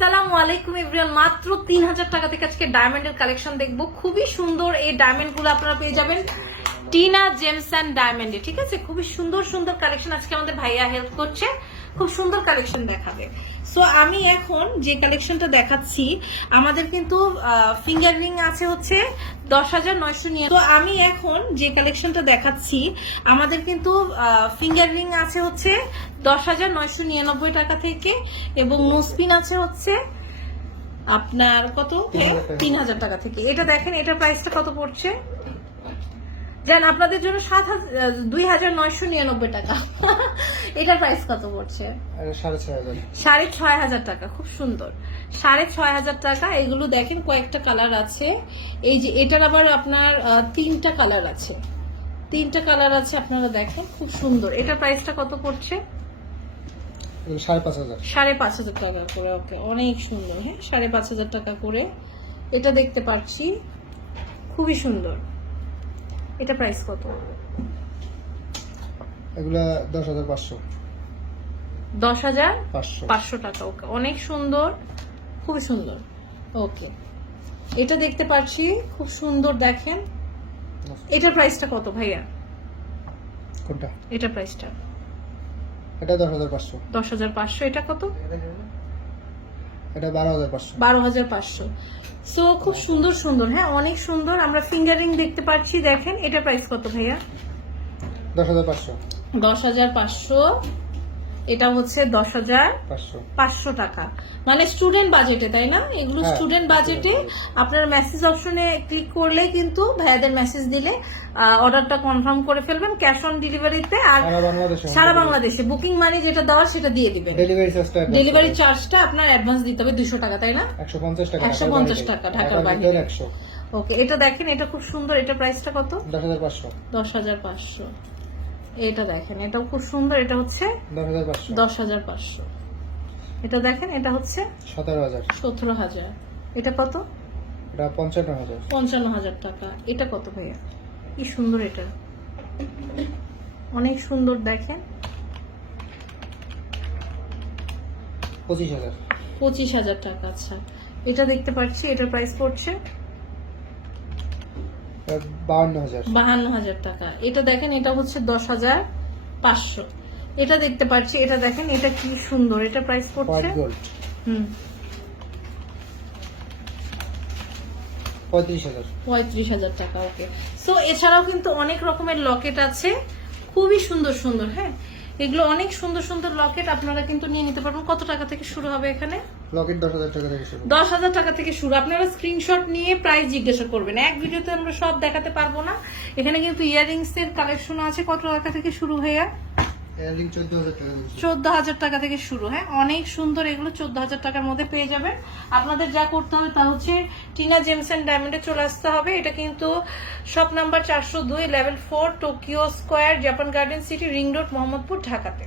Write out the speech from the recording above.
আসসালামু আলাইকুম এভরিওয়ান। মাত্র 3000 টাকা থেকে আজকে ডায়মন্ডের কালেকশন দেখবো। খুবই সুন্দর এই ডায়মন্ড গুলো আপনারা পেয়ে যাবেন টিনা জেমস এন্ড ডায়মন্ডে। ঠিক আছে, খুবই সুন্দর সুন্দর কালেকশন আজকে আমাদের ভাইয়া হেল্প করছে, খুব সুন্দর কালেকশন দেখাবে। সো আমি এখন যে কালেকশনটা দেখাচ্ছি আমাদের কিন্তু ফিঙ্গার রিং আছে হচ্ছে 10,999। তো আমি এখন যে কালেকশনটা দেখাচ্ছি আমাদের কিন্তু ফিঙ্গার রিং আছে হচ্ছে 10,999 টাকা থেকে, এবং নোসপিন আছে হচ্ছে আপনার কত 3,000 টাকা থেকে। এটা দেখেন, এটার প্রাইসটা কত পড়ছে জান আপনাদের জন্য 2,999 টাকা। এটার প্রাইস কত পড়ছে? 6,500 টাকা। খুব সুন্দর, 6,500 টাকা। এগুলো দেখেন কয়েকটা কালার আছে। এই যে এটার আবার আপনার তিনটা কালার আছে, আপনারা দেখেন খুব সুন্দর। এটার প্রাইসটা কত পড়ছে? 5,500 টাকা করে। ওকে, অনেক সুন্দর। হ্যাঁ, 5,500 টাকা করে এটা দেখতে পাচ্ছি, খুবই সুন্দর। এটা প্রাইস কত? এগুলা 10,500। 10,500 টাকা। ওকে, অনেক সুন্দর, খুবই সুন্দর। ওকে, এটা দেখতে পাচ্ছি খুব সুন্দর। দেখেন এটার প্রাইসটা কত ভাইয়া? কোনটা? এটা প্রাইসটা এটা 10,500। 10,500। এটা কত? এটা 12,500। 12,500। সো খুব সুন্দর সুন্দর। হ্যাঁ, অনেক সুন্দর। আমরা ফিঙ্গারিং দেখতে পাচ্ছি। দেখেন এটা প্রাইস কত ভাইয়া? 10,500। 10,500। এটা হচ্ছে 10,500 টাকা। মানে স্টুডেন্ট বাজেটে, তাই না? এগুলো স্টুডেন্ট বাজেটে। আপনার মেসেজ অপশনে ক্লিক করলে কিন্তু ভাইয়াদের মেসেজ দিলে অর্ডারটা কনফার্ম করে ফেলবেন ক্যাশ অন ডেলিভারিতে। আর সারা বাংলাদেশে বুকিং মানি যেটা দেওয়ার সেটা দিয়ে দিবেন। ডেলিভারি চার্জটা আপনার অ্যাডভান্স দিতে হবে 200 টাকা, তাই না? 150 টাকা। 150 টাকা ঢাকার বাইরে। 100। ওকে, এটা দেখেন, এটা খুব সুন্দর। এটা প্রাইসটা কত? 10,500। 10,500। এটা দেখেন, এটাও খুব সুন্দর। এটা হচ্ছে 10,500। এটা দেখেন, এটা হচ্ছে 17,000। এটা কত? এটা 55,000। 55,000 টাকা। এটা কত ভাইয়া? কি সুন্দর, এটা অনেক সুন্দর। দেখেন 25,000। 25,000 টাকা। আচ্ছা, এটা দেখতে পাচ্ছি, এটার প্রাইস পড়ছে 52,000 টাকা। এটা দেখেন, এটা হচ্ছে 10,500। এটা দেখতে পাচ্ছি, এটা দেখেন, এটা কি সুন্দর। এটা প্রাইস পড়ছে 35,000 টাকা। ওকে, সো এছাড়াও কিন্তু অনেক রকমের লকেট আছে, খুবই সুন্দর সুন্দর। হ্যাঁ, এগুলো অনেক সুন্দর সুন্দর লকেট, আপনারা কিন্তু নিয়ে নিতে পারবেন। কত টাকা থেকে শুরু হবে এখানে? লকেট 10,000 টাকা থেকে শুরু। 10,000 টাকা থেকে শুরু। আপনারা স্ক্রিনশট নিয়ে প্রাইস জিজ্ঞাসা করবেন। এক ভিডিওতে আমরা সব দেখাতে পারবো না। এখানে কিন্তু ইয়াররিংস এর কালেকশন আছে। কত টাকা থেকে শুরু ভাইয়া? ইয়াররিং 14,000 টাকা থেকে। 14,000 টাকা থেকে শুরু। হ্যাঁ, অনেক সুন্দর। এগুলো 14,000 টাকার মধ্যে পেয়ে যাবেন। আপনাদের যা করতে হবে তা হচ্ছে টিনা জেমস এন্ড ডায়মন্ডে চলে আসতে হবে। এটা কিন্তু shop number 402, level 4, Tokyo square, Japan garden city, ring road, Mohammadpur, ঢাকাতে।